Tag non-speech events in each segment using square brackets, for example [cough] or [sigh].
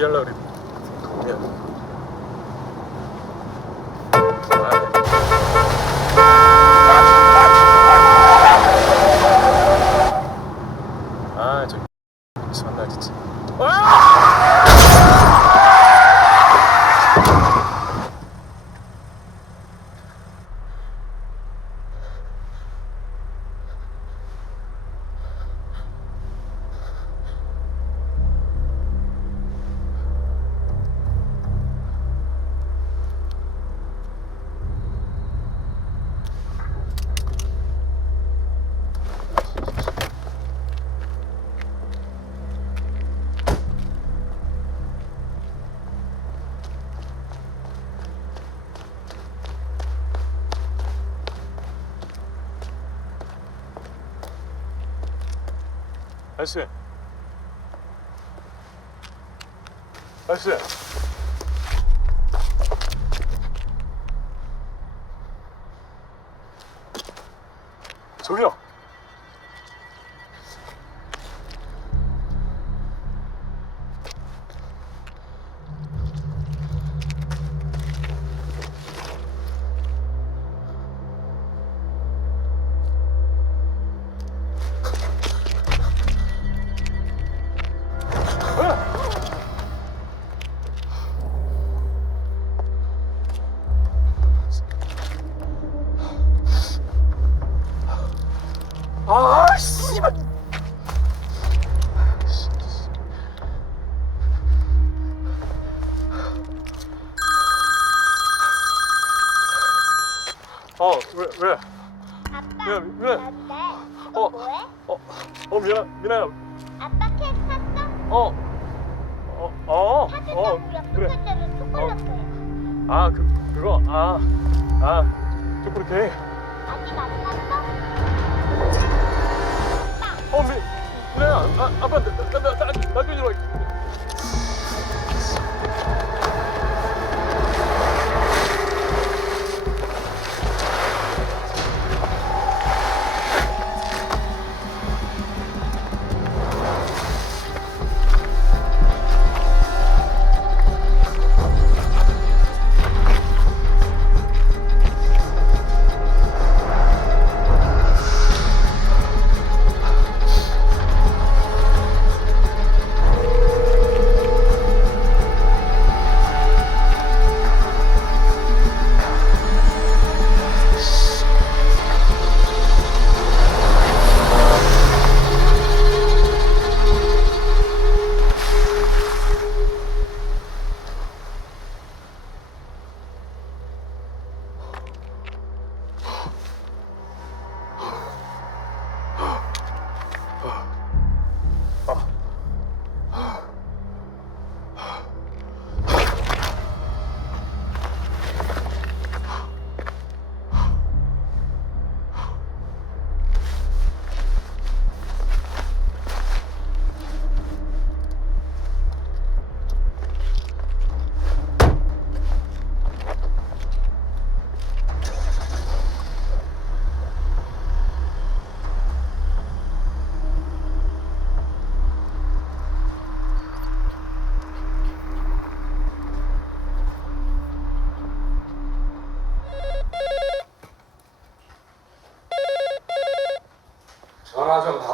downloaded. 아저씨. 아 어, 왜, 왜? 아빠, 왜, 왜? 어때? 어. 너 뭐해? 어, 어, 미안, 미나야. 아빠 케이크 샀어? 어, 어, 어, 사진 어, 우리 그래. 옆에 초콜릿 아, 그, 그거, 아, 아, 초콜릿 케이크. 아직 안 샀어?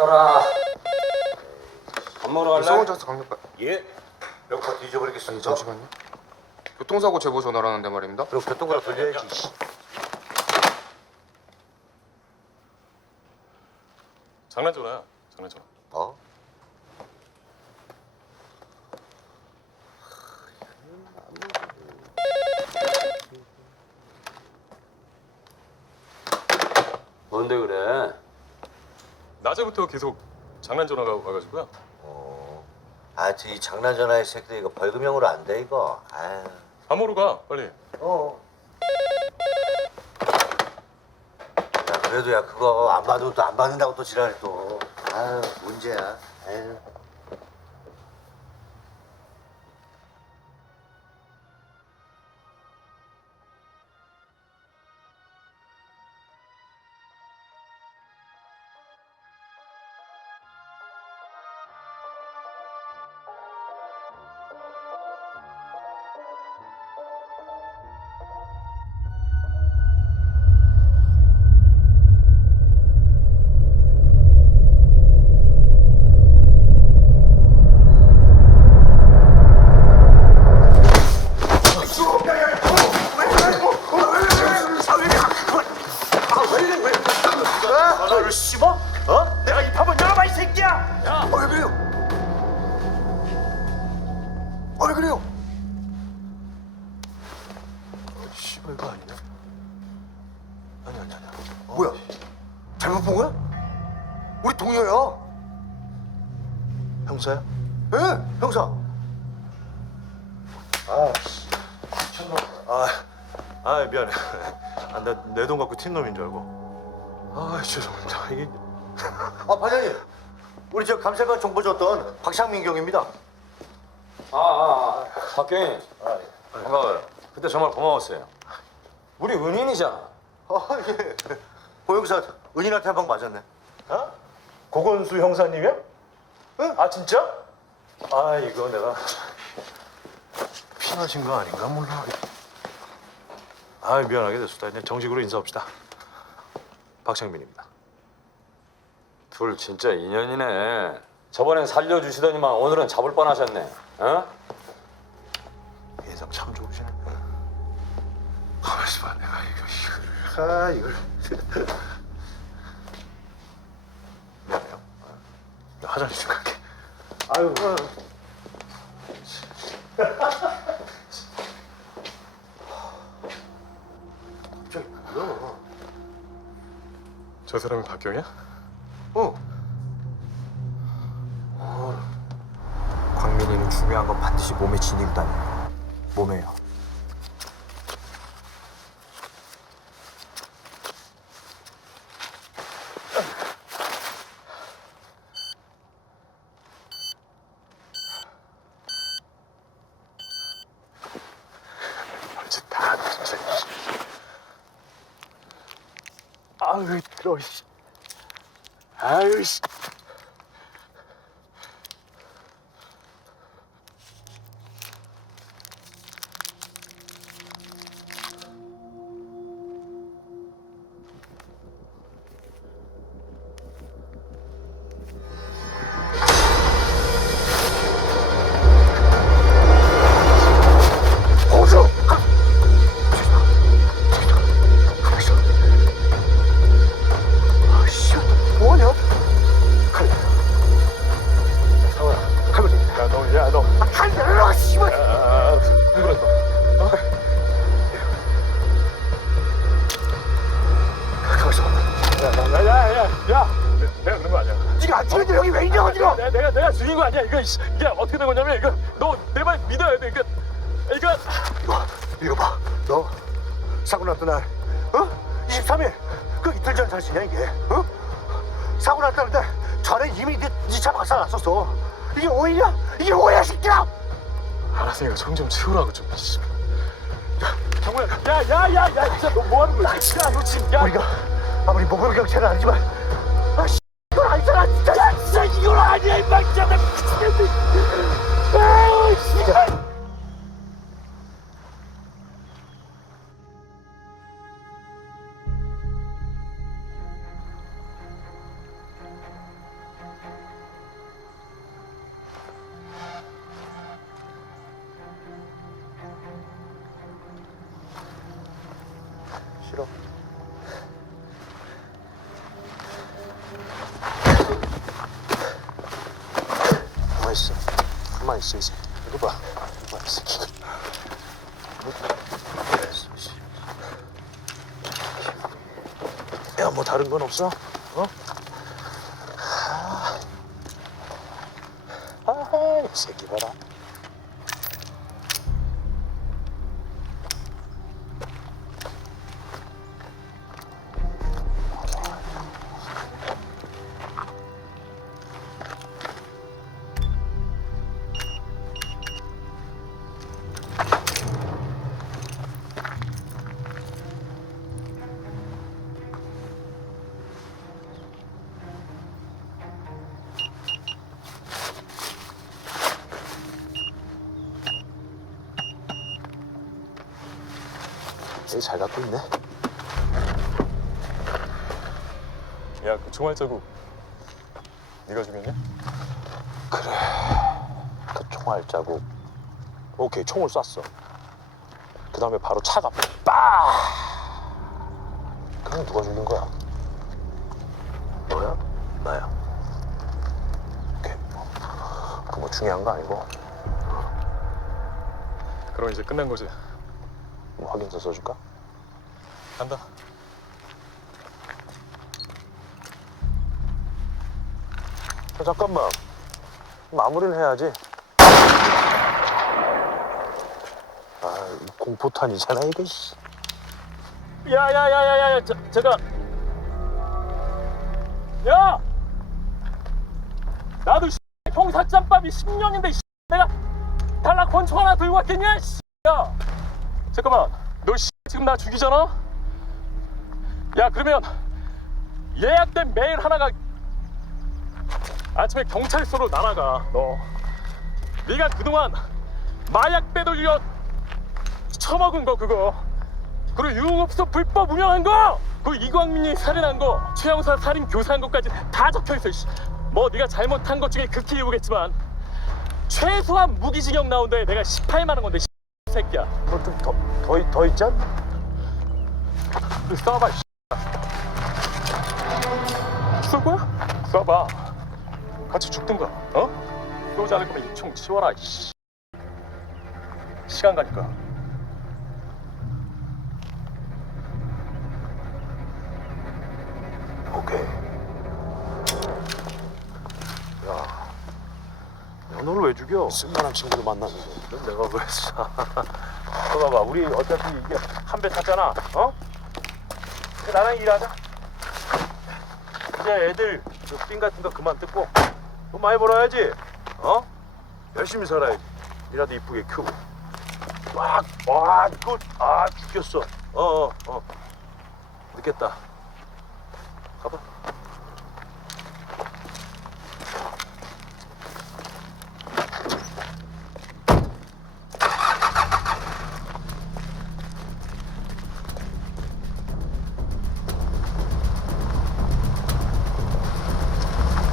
받아라. 밥 먹으러 갈래? 서울자서 강력반. 예. 몇번 뒤져버리겠어. 네, 잠시만요. 교통사고 제보 전화라는데 말입니다. 그럼 교통카드 돌려야지. 장난 전화야, 장난 전화. 어? 뭔데 그래? 낮에부터 계속 장난 전화가 와가지고요. 어. 아, 이 장난 전화의 새끼들 이거 벌금형으로 안 돼 이거. 아유. 밥 먹으러 가, 빨리. 어. 야, 그래도 야 그거 안 받으면 또 안 받는다고 또 지랄해 또. 아유, 문제야. 아유. 씨발 이거 아니냐? 아니 아니 아니. 어, 뭐야? 잘못 본 거야? 우리 동료야. 형사야? 예, 형사. 아, 미쳤나? 아, 아 미안해. 아, 나내 돈 갖고 튄 놈인 줄 알고. 아, 죄송합니다. 이게 아, 반장님. 우리 저 감사관 정보 줬던 박상민 경입니다. 아, 아, 아. 박경희. 반가워요. 그때 정말 고마웠어요. 우리 은인이잖아. 아, 예. 고 형사 은인한테 한 방 맞았네. 어? 고건수 형사님이야? 응? 아 진짜? 아 이거 내가 피나신 거 아닌가 몰라. 아 미안하게 됐습니다. 이제 정식으로 인사합시다. 박창민입니다. 둘 진짜 인연이네. 저번엔 살려주시더니만 오늘은 잡을 뻔하셨네. 어? 인상 참 좋으시네. 가만있어 봐 내가 이거 이걸 아 이걸 미안해요. 나 화장실 좀 갈게. 아유. 뭐야? 저 사람이 박경이야? 어. 광민이는 중요한 건 반드시 몸에 지닌다니 몸에요 아유 이씨, 이게 어떻게 된 거냐면 이거 너 내 말 믿어야 돼. 이거 이거 이거, 이거 봐. 너 사고 났던 날, 어? 23일. 그 이틀 전 사실이야 이게. 어? 사고 났다는데 전에 이미 네차 박살 났었어. 이게 오해냐? 이게 오해야, 새끼야! 알았으니까 정좀 치우라고 좀. 씨. 야, 정우야, 야, 야, 야, 야, 진짜 너 뭐 하는 거야? 야, 너 지금 야, 우리가 아무리 모범 경찰은 아니지만 있어 이제. 이거 봐. 이거 봐, 이 새끼가. 야, 뭐 다른 건 없어? 어? 아, 아, 이 새끼 봐라. 되게 잘 갖고 있네. 야, 그 총알 자국 네가 죽였냐? 그래. 그 총알 자국. 오케이, 총을 쐈어. 그 다음에 바로 차가 빠. 그럼 누가 죽인 거야? 너야? 나야. 오케이. 그뭐 중요한 거 아니고. 그럼 이제 끝난 거지. 확인서 써줄까? 간다. 야, 잠깐만. 마무리는 해야지. 아, 이 공포탄이잖아 이거. 씨. 야야 야 야 야 저 제가 야 나도 씨, 형사짬밥이 10년인데 씨, 내가 달라 권총 하나 들고 왔겠냐 씨. 야 잠깐만 너 씨, 지금 나 죽이잖아 야 그러면 예약된 메일 하나가 아침에 경찰서로 날아가 너 네가 그동안 마약 빼돌려 처먹은 거 그거 그리고 유흥업소 불법 운영한 거, 그 이광민이 살인한 거, 최영사 살인 교사한 것까지 다 적혀 있어. 씨. 뭐 네가 잘못한 것 중에 극히 일부겠지만 최소한 무기징역 나온데 내가 18만 원 건데 씨, 새끼야. 뭐좀더더 더 쏴봐. 씨. 쏠 거야? 쏴봐. 같이 죽든가. 어? 쏘지 않을 거면 이총 치워라. 씨. 시간 가니까. 오케이. 너를 왜 죽여? 쓸만한 친구를 만났는데. 내가 그랬어. [laughs] 봐봐, 우리 어차피 이게 한 배 탔잖아. 어? 이제 나랑 일하자. 이제 애들 그삥 같은 거 그만 뜯고 돈 많이 벌어야지. 어? 열심히 살아야지. 이라도 이쁘게 크고. 막, 와, 이거 아 죽겠어. 어, 어, 어. 늦겠다. 가봐.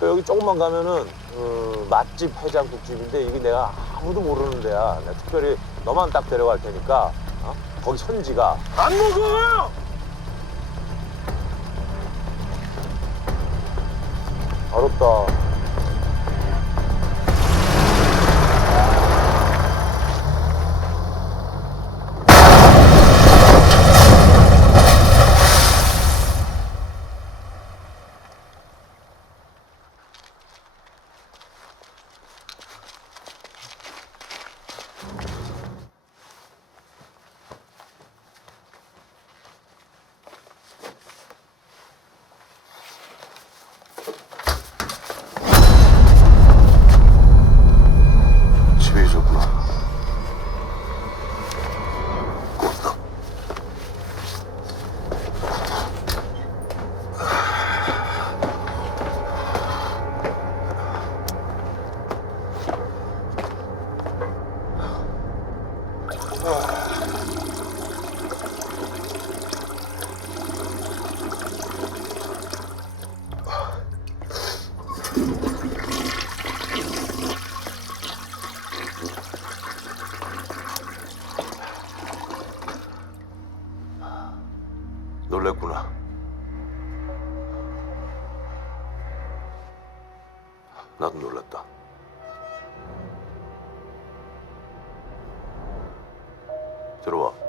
그 여기 조금만 가면은 어, 맛집 해장국집인데 이게 내가 아무도 모르는 데야. 내가 특별히 너만 딱 데려갈 테니까 어? 거기 선지가 안 먹어! 어렵다. 놀랬구나. 나도 놀랐다. 들어와.